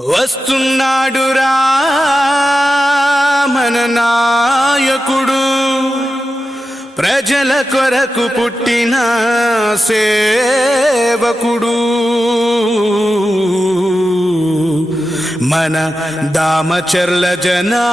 వస్తున్నాడురా మన నాయకుడు. ప్రజల కొరకు పుట్టిన సేవకుడు. మన దామచర్ల జనార్దనుడు.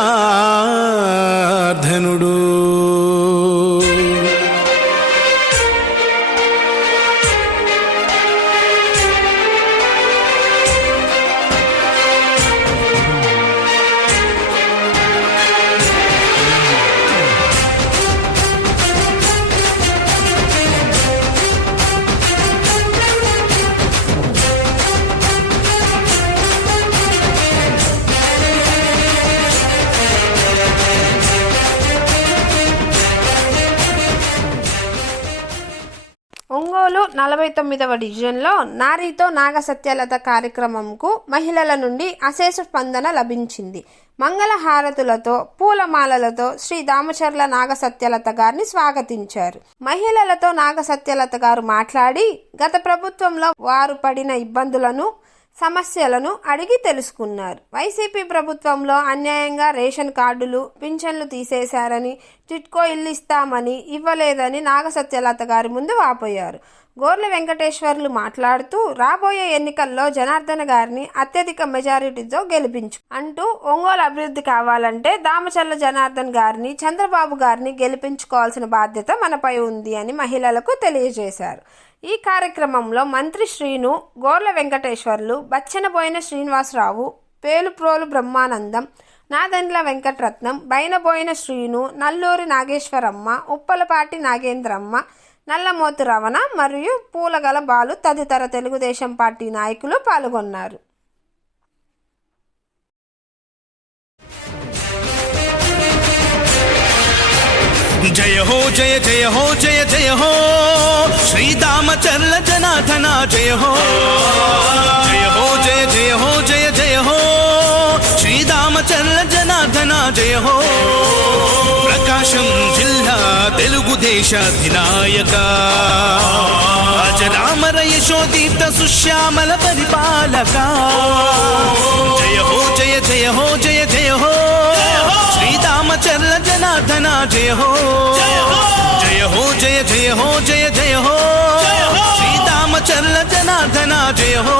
నలభై తొమ్మిదవ డివిజన్లో నారీతో నాగసత్యలత కార్యక్రమంకు మహిళల నుండి అశేష స్పందన లభించింది. మంగళ హారతులతో పూలమాలలతో శ్రీ దామచర్ల నాగసత్యలత గారిని స్వాగతించారు. మహిళలతో నాగసత్యలత గారు మాట్లాడి గత ప్రభుత్వంలో వారు పడిన ఇబ్బందులను సమస్యలను అడిగి తెలుసుకున్నారు. వైసీపీ ప్రభుత్వంలో అన్యాయంగా రేషన్ కార్డులు పింఛన్లు తీసేశారని టిట్కో ఇల్లు ఇస్తామని ఇవ్వలేదని నాగసత్యలత గారి ముందు వాపోయారు. గోర్ల వెంకటేశ్వర్లు మాట్లాడుతూ రాబోయే ఎన్నికల్లో జనార్దన గారిని అత్యధిక మెజారిటీతో గెలిపించు అంటూ ఒంగోలు అభివృద్ధి కావాలంటే దామచల్ల జనార్దన్ గారిని చంద్రబాబు గారిని గెలిపించుకోవాల్సిన బాధ్యత మనపై ఉంది అని మహిళలకు తెలియజేశారు. ఈ కార్యక్రమంలో మంత్రి శ్రీను గోర్ల వెంకటేశ్వర్లు బచ్చనబోయిన శ్రీనివాసరావు పేలుప్రోలు బ్రహ్మానందం నాదండ్ల వెంకటరత్నం బైనబోయిన శ్రీను నల్లూరి నాగేశ్వరమ్మ ఉప్పలపాటి నాగేంద్రమ్మ నల్లమోతు రవణ మరియు పూలగల బాలు తదితర తెలుగుదేశం పార్టీ నాయకులు పాల్గొన్నారు. జయ హో జయ జయ హో జయ జయ హో. శ్రీరామచర్ల జనాథన జయ హో. జయ హో జయ జయ హో జయ జయ హో. శ్రీరామచర్ల జనాథన జయ హో. తెలుగుదేశ అధినాయక అజరామర యశోదీప్త సుశ్యామల పరిపాలక జయ హో జయ జయ హో జయ జయ హో శ్రీరామచర్ల జనార్దన జయ హో జయ హో జయ జయ హో జయ జయ హో శ్రీరామచర్ల జనార్దన జయ హో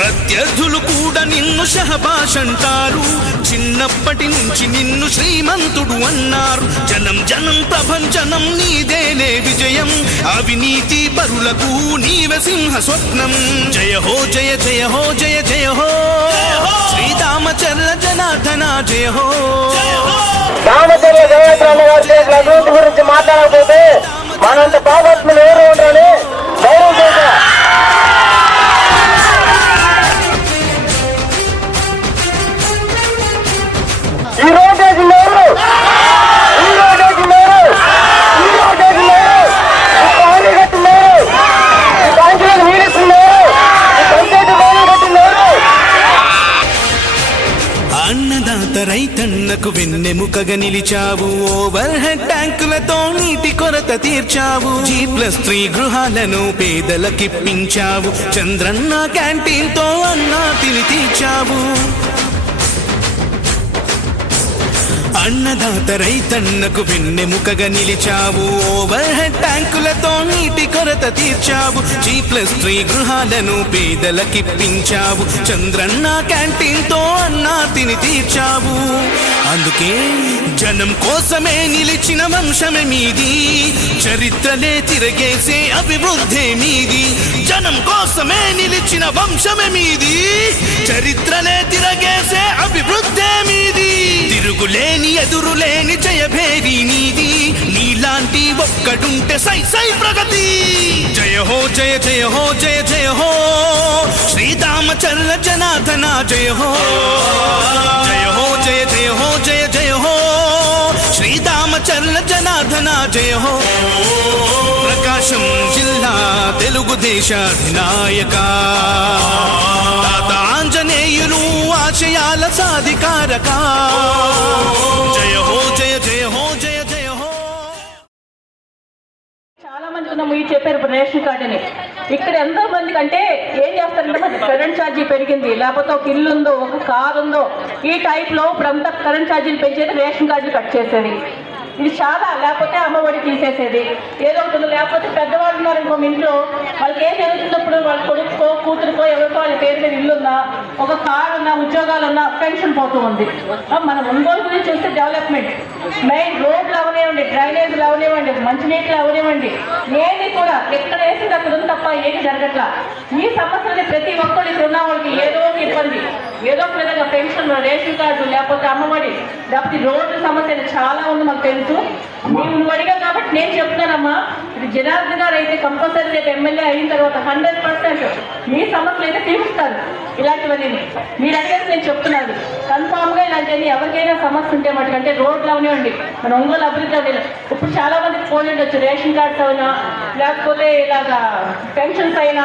ప్రత్యర్థులు కూడా నిన్ను షహబాష్ అంటారు చిన్నప్పటి నుంచి నిన్ను శ్రీమంతుడు అన్నారు. జనం జనం ప్రపంచనం నీదేనే విజయం. అవినీతి పరులకు నీవే సింహ స్వప్నం. జయ హో జయ జయ హో జయ జయ హో. శ్రీరామచర్ల జనార్దన జయ హో. రామచర్య జయత్రమ్మ గారు అభివృద్ధి గురించి మాట్లాడకపోతే మనంత పాపత్ములు ఎవరు ఉండరని ధైర్యం చేశా రైతన్నకు వెన్నెముకగా నిలిచావు. ఓవర్ హెడ్ ట్యాంకులతో నీటి కొరత తీర్చావు. జీ ప్లస్ త్రీ గృహాలను పేదలకిప్పించావు. చంద్రన్న క్యాంటీన్తో అన్నా తిని తీర్చావు. అన్నదాత రైతన్నకు వెన్నెముకగా నిలిచావు. ఓవర్ హెడ్ ట్యాంకులతో నీటి కొరత తీర్చావు. జీ ప్లస్ త్రీ గృహాలను పేదలకిప్పించావు చంద్రన్న క్యాంటీన్తో అన్నా తిని తీర్చావు. అందుకే జనం కోసమే నిలిచిన వంశమే మీది. చరిత్రలే తిరగేసే అభివృద్ధి మీది. కోసమే నిలిచిన వంశమే మీది. చరిత్రనే తిరగేసే అభివృద్ధే మీది. తిరుగులేని ఎదురులేని జయభేరి నీది. నీలాంటి ఒక్కడుంటే సై సై ప్రగతి. జయ హో జయ జయ హో జయ జయ హో. శ్రీరామచర్ల జనాధన జయ హో. జయ హో జయ జయ హో జయ జయ హో జనార్దన జయ హో. ప్రకాశం జిల్లా తెలుగుదేశాధినాయక తాత ఆంజనేయులు ఆశయాల సాధికారక. జయ హో జయ జయ హో జయ జయ హో. చాలా మంది ఉన్నాము ఈ చెప్పారు ఇప్పుడు రేషన్ కార్డుని. ఇక్కడ ఎంతో మందికి అంటే ఏం చేస్తారంటే మరి కరెంట్ ఛార్జీ పెరిగింది. లేకపోతే ఒక ఇల్లు ఉందో ఒక కారు ఉందో ఈ టైప్లో ఇప్పుడు అంతా కరెంట్ ఛార్జీలు పెంచేది రేషన్ కార్డులు కట్ చేసేది. ఇది చాలా లేకపోతే అమ్మఒడి తీసేసేది. ఏదో ఒకటి లేకపోతే పెద్దవాళ్ళు ఉన్నారు ఇంకో ఇంట్లో వాళ్ళకి ఏం జరుగుతున్నప్పుడు వాళ్ళ కొడుకో కూతురుకో ఎవరికో వాళ్ళ పేరు మీద ఇల్లు ఒక కారు ఉన్నా ఉద్యోగాలు ఉన్నా పెన్షన్ పోతూ ఉంది. ఆ, మన ఒంగోలు గురించి చూస్తే డెవలప్మెంట్. మెయిన్ రోడ్లు అవనివ్వండి డ్రైనేజీలు అవనివ్వండి మంచినీళ్ళు అవనివ్వండి. ఏది కూడా ఎక్కడ వేసింది అక్కడ ఉంది తప్ప ఏది జరగట్లా. ఈ సమస్యని ప్రతి ఒక్కరు ఇక్కడ ఉన్న వాళ్ళకి ఏదో ఒక ఇబ్బంది. ఏదో ఒక విధంగా పెన్షన్ రేషన్ కార్డు లేకపోతే అమ్మఒడి. లేకపోతే ఈ రోడ్ల సమస్యలు చాలా ఉంది మాకు తెలుసు. మేము నువ్వు కాబట్టి నేను చెప్తున్నానమ్మా. జనార్దన్ గారు అయితే కంపల్సరీ రేపు ఎమ్మెల్యే అయిన తర్వాత హండ్రెడ్ పర్సెంట్ మీ సమస్యలు అయితే తీరుస్తారు. ఇలాంటివన్నీ మీరు అడిగేసి నేను చెప్తున్నాను. కన్ఫామ్గా ఇలాంటివన్నీ ఎవరికైనా సమస్య ఉంటే మటుకంటే రోడ్లు అవనివ్వండి మన ఒంగోలు అభివృద్ధి అవ్వలేదు ఇప్పుడు చాలా మందికి ఫోన్ ఉండొచ్చు రేషన్ కార్డ్స్ అయినా లేకపోతే ఇలాగా పెన్షన్స్ అయినా.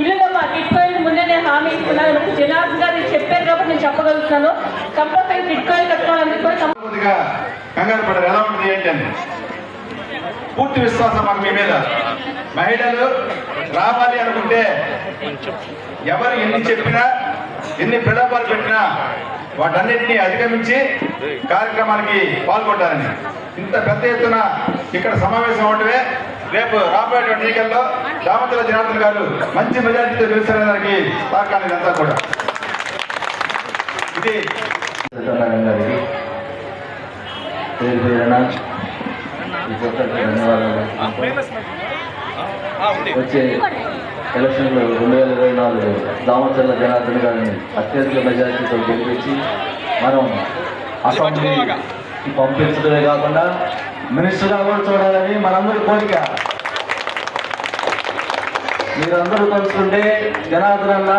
ఇల్లుదమ్మా టిట్కోయిల్ ముందే నేను హామీ ఇస్తున్నాను. జనార్దన్ గారు చెప్పారు కాబట్టి నేను చెప్పగలుగుతున్నాను. కంపల్సరీ టిట్కోయిల్ కట్టుకోవాలని కూడా కంగారు పడారు. ఎలా ఉంటుంది ఏంటంటే పూర్తి విశ్వాసం మాకు మీ మీద. మహిళలు రావాలి అనుకుంటే ఎవరు ఎన్ని చెప్పినా ఎన్ని ప్రలోభాలు పెట్టినా వాటన్నిటిని అధిగమించి కార్యక్రమానికి పాల్గొంటారని. ఇంత పెద్ద ఎత్తున ఇక్కడ సమావేశం అవటమే రేపు రాబోయేటువంటి ఎన్నికల్లో దామతుల జనార్దన్ గారు మంచి మెజార్టీతో దానికి తాకాలి ఇదంతా కూడా. ఇది సత్యనారాయణ గారికి. పేరు పేరున ఈ పుస్తకానికి ధన్యవాదాలు వచ్చే ఎలక్షన్లో రెండు వేల ఇరవై నాలుగు దామచర్ల జనార్దన్ గారిని అత్యధిక మెజార్టీతో గెలిపించి మనం అసెంబ్లీ పంపించడమే కాకుండా మినిస్టర్గా కూడా చూడాలని మనందరి కోరిక. మీరందరూ కలుసుకుంటే జనార్దన్ అన్న